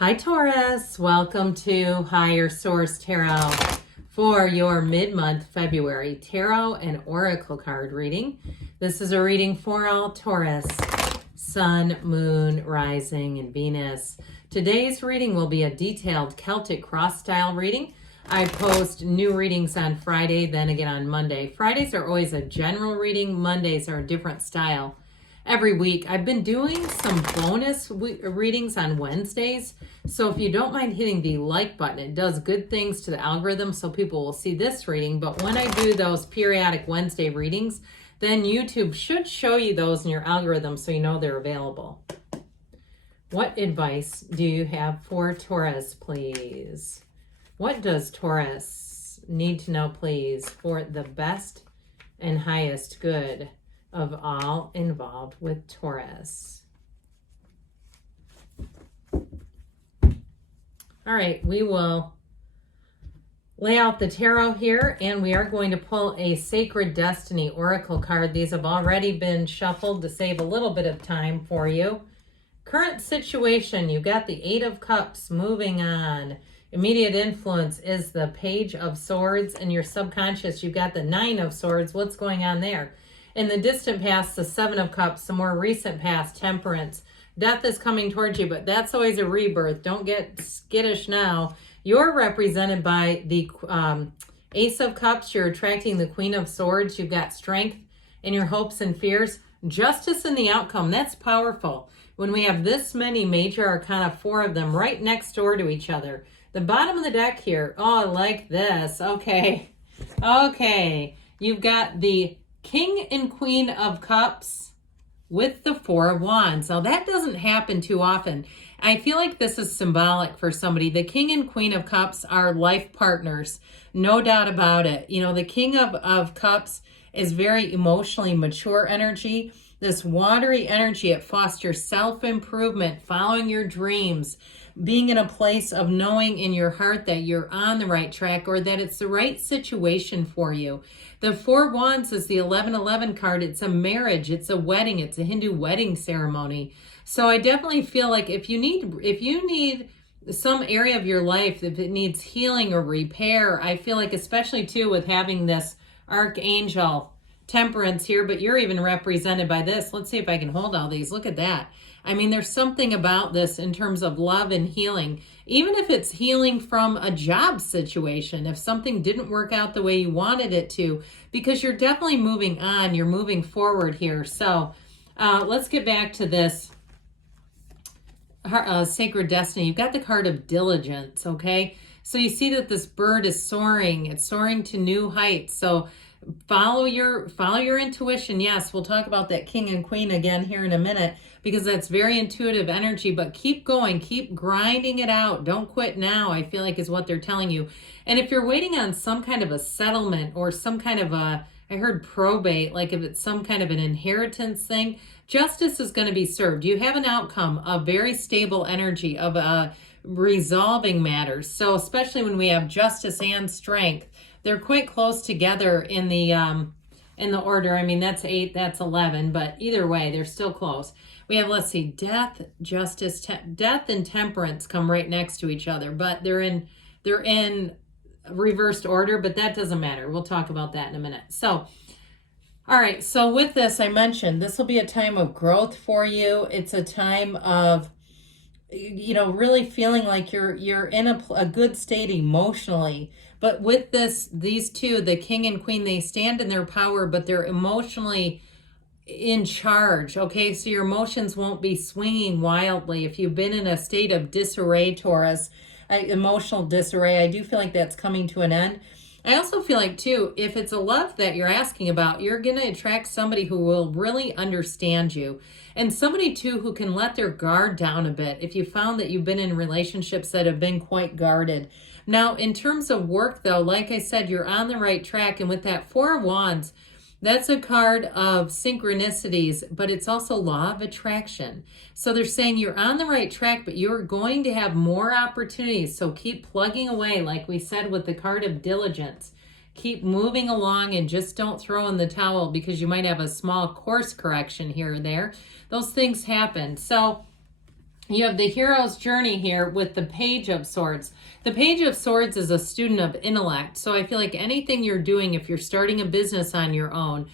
Hi Taurus, welcome to Higher Source Tarot for your mid-month February tarot and oracle card reading. This is a reading for all Taurus, Sun, Moon, Rising, and Venus. Today's reading will be a detailed Celtic cross-style reading. I post new readings on Friday, then again on Monday. Fridays are always a general reading. Mondays are a different style. Every week, I've been doing some bonus readings on Wednesdays. So if you don't mind hitting the like button, it does good things to the algorithm so people will see this reading. But when I do those periodic Wednesday readings, then YouTube should show you those in your algorithm so you know they're available. What advice do you have for Taurus, please? What does Taurus need to know, please, for the best and highest good of all involved with Taurus? All right, we will lay out the tarot here, and we are going to pull a Sacred Destiny Oracle card. These have already been shuffled to save a little bit of time for you. Current situation, you got the Eight of Cups moving on. Immediate influence is the Page of Swords. In your subconscious, you've got the Nine of Swords. What's going on there? In the distant past, the Seven of Cups. The more recent past, Temperance. Death is coming towards you, but that's always a rebirth. Don't get skittish now. You're represented by the Ace of Cups. You're attracting the Queen of Swords. You've got strength in your hopes and fears. Justice in the outcome. That's powerful. When we have this many major arcana, four of them right next door to each other. The bottom of the deck here. Oh, I like this. Okay. You've got the King and Queen of Cups with the Four of Wands. Now, that doesn't happen too often. I feel like this is symbolic for somebody. The King and Queen of Cups are life partners. No doubt about it. You know, the King of Cups is very emotionally mature energy. This watery energy, it fosters self-improvement, following your dreams, being in a place of knowing in your heart that you're on the right track or that it's the right situation for you. The Four of Wands is the 1111 card. It's a marriage. It's a wedding. It's a Hindu wedding ceremony. So I definitely feel like if you need some area of your life, if it needs healing or repair, I feel like especially too with having this Archangel Temperance here, but you're even represented by this. Let's see if I can hold all these. Look at that. I mean, there's something about this in terms of love and healing, even if it's healing from a job situation, if something didn't work out the way you wanted it to, because you're definitely moving on, you're moving forward here. So let's get back to this Sacred Destiny. You've got the card of diligence, okay? So you see that this bird is soaring. It's soaring to new heights. So follow your intuition. Yes, we'll talk about that King and Queen again here in a minute because that's very intuitive energy, but keep going, keep grinding it out. Don't quit now, I feel like is what they're telling you. And if you're waiting on some kind of a settlement or some kind of I heard probate, like if it's some kind of an inheritance thing, justice is going to be served. You have an outcome, a very stable energy of resolving matters. So especially when we have justice and strength, they're quite close together in the order. I mean, that's 8, that's 11, but either way, they're still close. We have, let's see, death, justice, death and temperance come right next to each other, but they're in reversed order, but that doesn't matter. We'll talk about that in a minute. So, all right. So with this, I mentioned this will be a time of growth for you. It's a time of, you know, really feeling like you're in a good state emotionally. But with these two, the King and Queen, they stand in their power, but they're emotionally in charge. Okay, so your emotions won't be swinging wildly. If you've been in a state of disarray, Taurus, emotional disarray, I do feel like that's coming to an end. I also feel like too, if it's a love that you're asking about, you're going to attract somebody who will really understand you, and somebody too who can let their guard down a bit. If you found that you've been in relationships that have been quite guarded. Now, in terms of work though, like I said, you're on the right track. And with that Four of Wands, that's a card of synchronicities, but it's also law of attraction. So they're saying you're on the right track, but you're going to have more opportunities. So keep plugging away, like we said with the card of diligence. Keep moving along and just don't throw in the towel because you might have a small course correction here or there. Those things happen. So You have the hero's journey here with the Page of Swords. The Page of Swords is a student of intellect. So I feel like anything you're doing, if you're starting a business on your own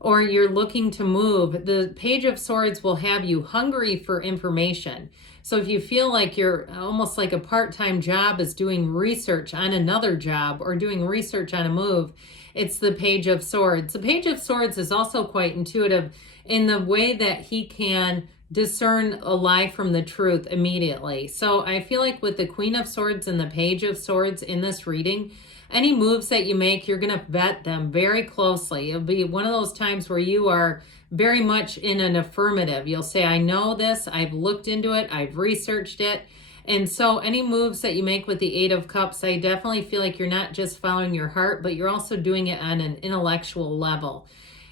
or you're looking to move, the Page of Swords will have you hungry for information. So if you feel like you're almost like a part-time job is doing research on another job or doing research on a move, it's the Page of Swords. The Page of Swords is also quite intuitive in the way that he can discern a lie from the truth immediately. So I feel like with the Queen of Swords and the Page of Swords in this reading, any moves that you make, you're going to vet them very closely. It'll be one of those times where you are very much in an affirmative. You'll say, I know this, I've looked into it, I've researched it. And so any moves that you make with the Eight of Cups, I definitely feel like you're not just following your heart, but you're also doing it on an intellectual level.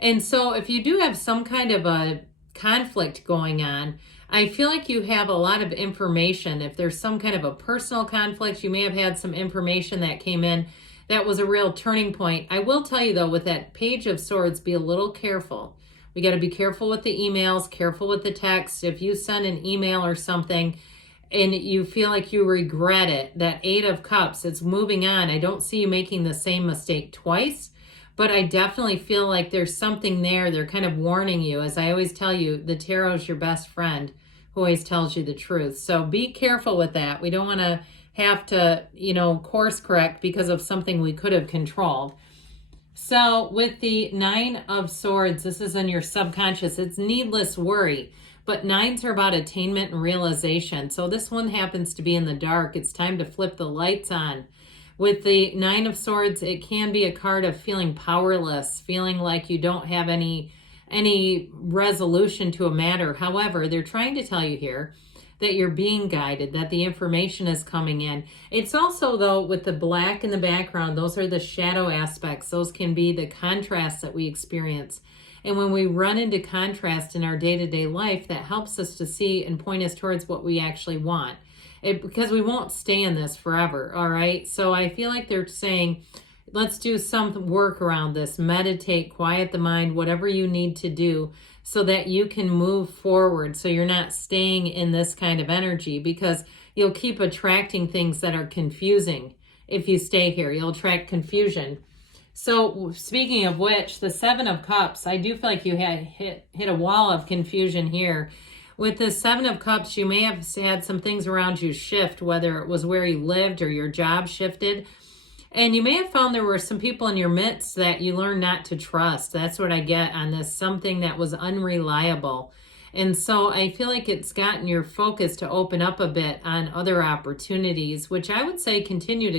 And so if you do have some kind of a conflict going on, I feel like you have a lot of information. If there's some kind of a personal conflict, you may have had some information that came in that was a real turning point. I will tell you though, with that Page of Swords, be a little careful. We got to be careful with the emails, careful with the text. If you send an email or something and you feel like you regret it, that Eight of Cups, it's moving on. I don't see you making the same mistake twice. But I definitely feel like there's something there. They're kind of warning you. As I always tell you, the tarot is your best friend who always tells you the truth. So be careful with that. We don't want to have to, course correct because of something we could have controlled. So with the Nine of Swords, this is in your subconscious. It's needless worry. But nines are about attainment and realization. So this one happens to be in the dark. It's time to flip the lights on. With the Nine of Swords, it can be a card of feeling powerless, feeling like you don't have any resolution to a matter. However, they're trying to tell you here that you're being guided, that the information is coming in. It's also, though, with the black in the background, those are the shadow aspects. Those can be the contrasts that we experience. And when we run into contrast in our day-to-day life, that helps us to see and point us towards what we actually want. Because we won't stay in this forever, all right? So I feel like they're saying, let's do some work around this. Meditate, quiet the mind, whatever you need to do so that you can move forward, so you're not staying in this kind of energy, because you'll keep attracting things that are confusing. If you stay here, you'll attract confusion. So speaking of which, the Seven of Cups, I do feel like you had hit a wall of confusion here. With the Seven of Cups, you may have had some things around you shift, whether it was where you lived or your job shifted. And you may have found there were some people in your midst that you learned not to trust. That's what I get on this, something that was unreliable. And so I feel like it's gotten your focus to open up a bit on other opportunities, which I would say continue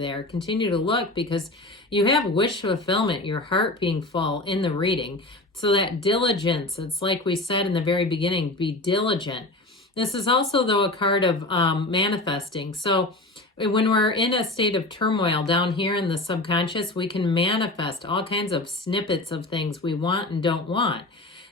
there. Continue to look, because you have wish fulfillment, your heart being full in the reading. So that diligence, it's like we said in the very beginning, be diligent. This is also, though, a card of manifesting. So when we're in a state of turmoil down here in the subconscious, we can manifest all kinds of snippets of things we want and don't want.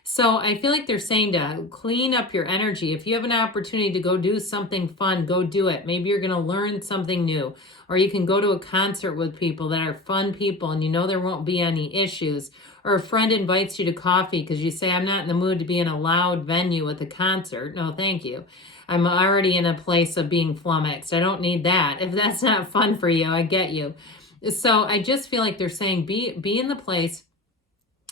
So I feel like they're saying to clean up your energy. If you have an opportunity to go do something fun, go do it. Maybe you're going to learn something new, or you can go to a concert with people that are fun people and you know there won't be any issues, or a friend invites you to coffee because you say, I'm not in the mood to be in a loud venue with a concert. No, thank you. I'm already in a place of being flummoxed. I don't need that. If that's not fun for you, I get you. So I just feel like they're saying be in the place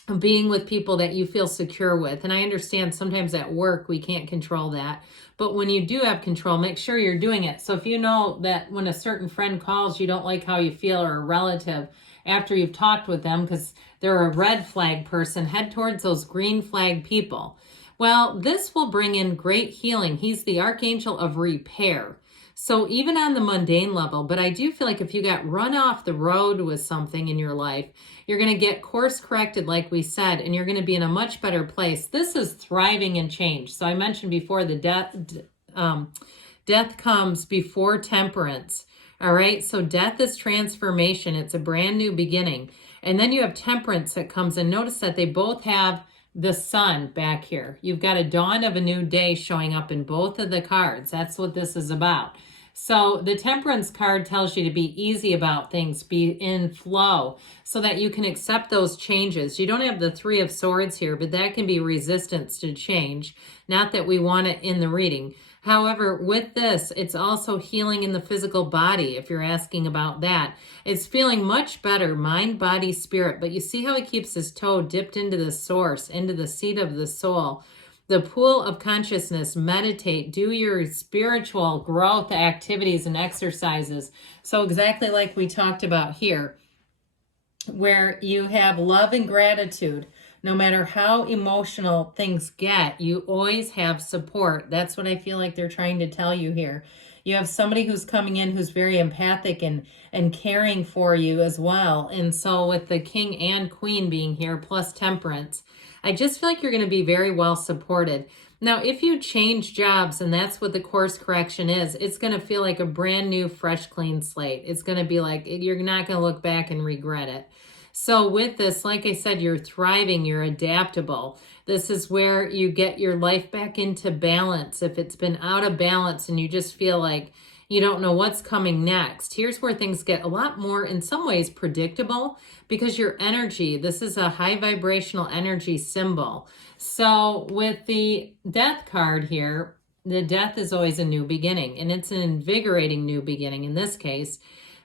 of being with people that you feel secure with. And I understand sometimes at work we can't control that. But when you do have control, make sure you're doing it. So if you know that when a certain friend calls, you don't like how you feel, or a relative, after you've talked with them because they're a red flag person, head towards those green flag people. Well, this will bring in great healing. He's the archangel of repair. So even on the mundane level, but I do feel like if you got run off the road with something in your life, you're going to get course corrected, like we said, and you're going to be in a much better place. This is thriving and change. So I mentioned before the death comes before temperance. All right. So death is transformation. It's a brand new beginning. And then you have temperance that comes in. Notice that they both have the sun back here. You've got a dawn of a new day showing up in both of the cards. That's what this is about. So the temperance card tells you to be easy about things, be in flow, so that you can accept those changes. You don't have the Three of Swords here, but that can be resistance to change. Not that we want it in the reading. However, with this, it's also healing in the physical body, if you're asking about that. It's feeling much better, mind, body, spirit. But you see how he keeps his toe dipped into the source, into the seat of the soul, the pool of consciousness. Meditate, do your spiritual growth activities and exercises. So exactly like we talked about here, where you have love and gratitude. No matter how emotional things get, you always have support. That's what I feel like they're trying to tell you here. You have somebody who's coming in who's very empathic and caring for you as well. And so with the king and queen being here, plus temperance, I just feel like you're going to be very well supported. Now, if you change jobs, and that's what the course correction is, it's going to feel like a brand new, fresh, clean slate. It's going to be like, you're not going to look back and regret it. So with this, like I said, you're thriving, you're adaptable. This is where you get your life back into balance. If it's been out of balance and you just feel like you don't know what's coming next, here's where things get a lot more, in some ways, predictable, because your energy, this is a high vibrational energy symbol. So with the death card here, the death is always a new beginning, and it's an invigorating new beginning in this case.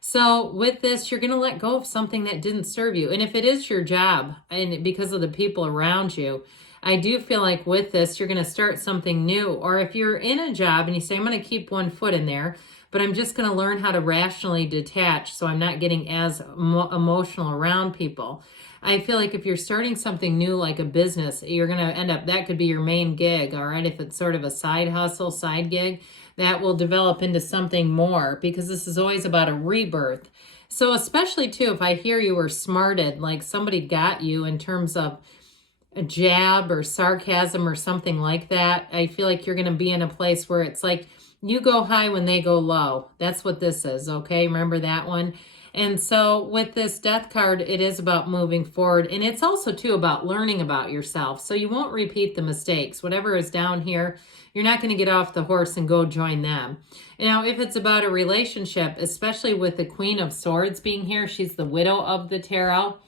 So with this, you're going to let go of something that didn't serve you. And if it is your job, and because of the people around you, I do feel like with this, you're going to start something new. Or if you're in a job and you say, I'm going to keep one foot in there, but I'm just going to learn how to rationally detach so I'm not getting as emotional around people. I feel like if you're starting something new like a business, you're going to end up, that could be your main gig, all right? If it's sort of a side hustle, side gig, that will develop into something more, because this is always about a rebirth. So especially too, if I hear you were smarted, like somebody got you in terms of a jab or sarcasm or something like that, I feel like you're going to be in a place where it's like you go high when they go low. That's what this is, okay? Remember that one? And so with this death card, it is about moving forward. And it's also too about learning about yourself. So you won't repeat the mistakes. Whatever is down here, you're not going to get off the horse and go join them. Now, if it's about a relationship, especially with the Queen of Swords being here, she's the widow of the tarot.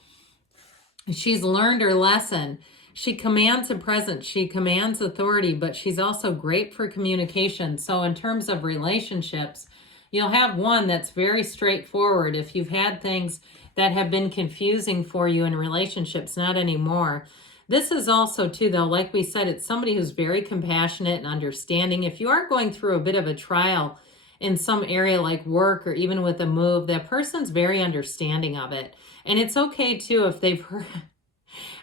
She's learned her lesson. She commands a presence. She commands authority, but she's also great for communication. So in terms of relationships, you'll have one that's very straightforward. If you've had things that have been confusing for you in relationships, not anymore. This is also too, though, like we said, it's somebody who's very compassionate and understanding. If you are going through a bit of a trial in some area like work or even with a move, that person's very understanding of it. And it's okay too if they've heard...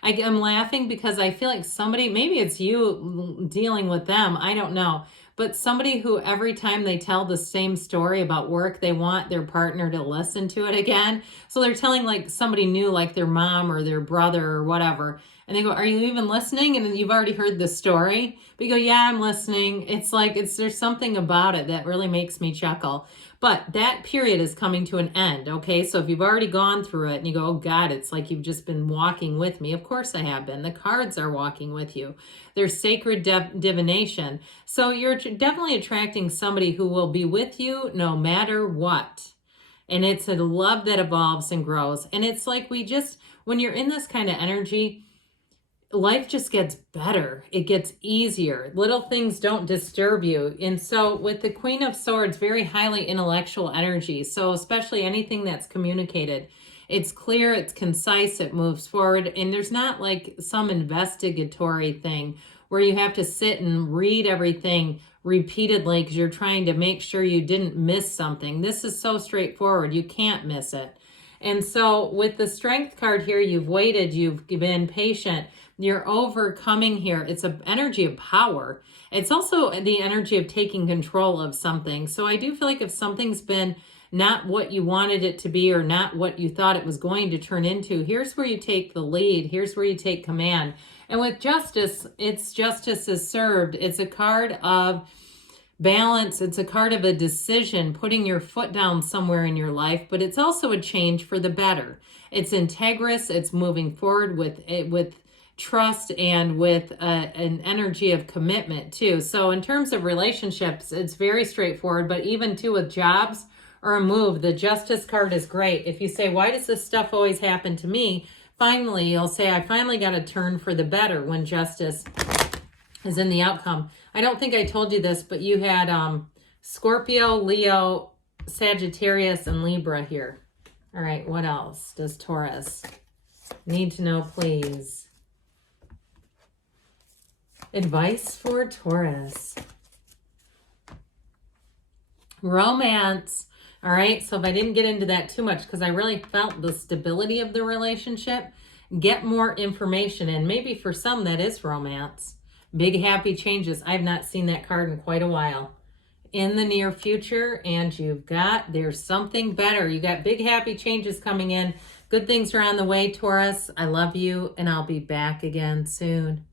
I'm laughing because I feel like somebody, maybe it's you dealing with them, I don't know. But somebody who every time they tell the same story about work, they want their partner to listen to it again. So they're telling like somebody new, like their mom or their brother or whatever. And they go, are you even listening? And then you've already heard the story. But you go, yeah, I'm listening. It's like, there's something about it that really makes me chuckle. But that period is coming to an end, okay? So if you've already gone through it and you go, oh God, it's like you've just been walking with me. Of course I have been. The cards are walking with you. There's sacred divination. So you're definitely attracting somebody who will be with you no matter what. And it's a love that evolves and grows. And it's like when you're in this kind of energy, life just gets better. It gets easier. Little things don't disturb you. And so with the Queen of Swords, very highly intellectual energy. So especially anything that's communicated, it's clear, it's concise, it moves forward. And there's not like some investigatory thing where you have to sit and read everything repeatedly because you're trying to make sure you didn't miss something. This is so straightforward. You can't miss it. And so with the Strength card here, you've waited, you've been patient, you're overcoming here. It's an energy of power. It's also the energy of taking control of something. So I do feel like if something's been not what you wanted it to be or not what you thought it was going to turn into, here's where you take the lead. Here's where you take command. And with Justice, it's justice is served. It's a card of balance. It's a card of a decision, putting your foot down somewhere in your life, but it's also a change for the better. It's integrous. It's moving forward with trust and with an energy of commitment too. So in terms of relationships, it's very straightforward, but even too with jobs or a move, the Justice card is great. If you say, why does this stuff always happen to me? Finally, you'll say, I finally got a turn for the better when Justice is in the outcome. I don't think I told you this, but you had Scorpio, Leo, Sagittarius, and Libra here. All right, what else does Taurus need to know, please? Advice for Taurus. Romance. All right, so if I didn't get into that too much, because I really felt the stability of the relationship, get more information. And maybe for some that is romance. Big happy changes. I've not seen that card in quite a while. In the near future, and there's something better. You got big happy changes coming in. Good things are on the way, Taurus. I love you, and I'll be back again soon.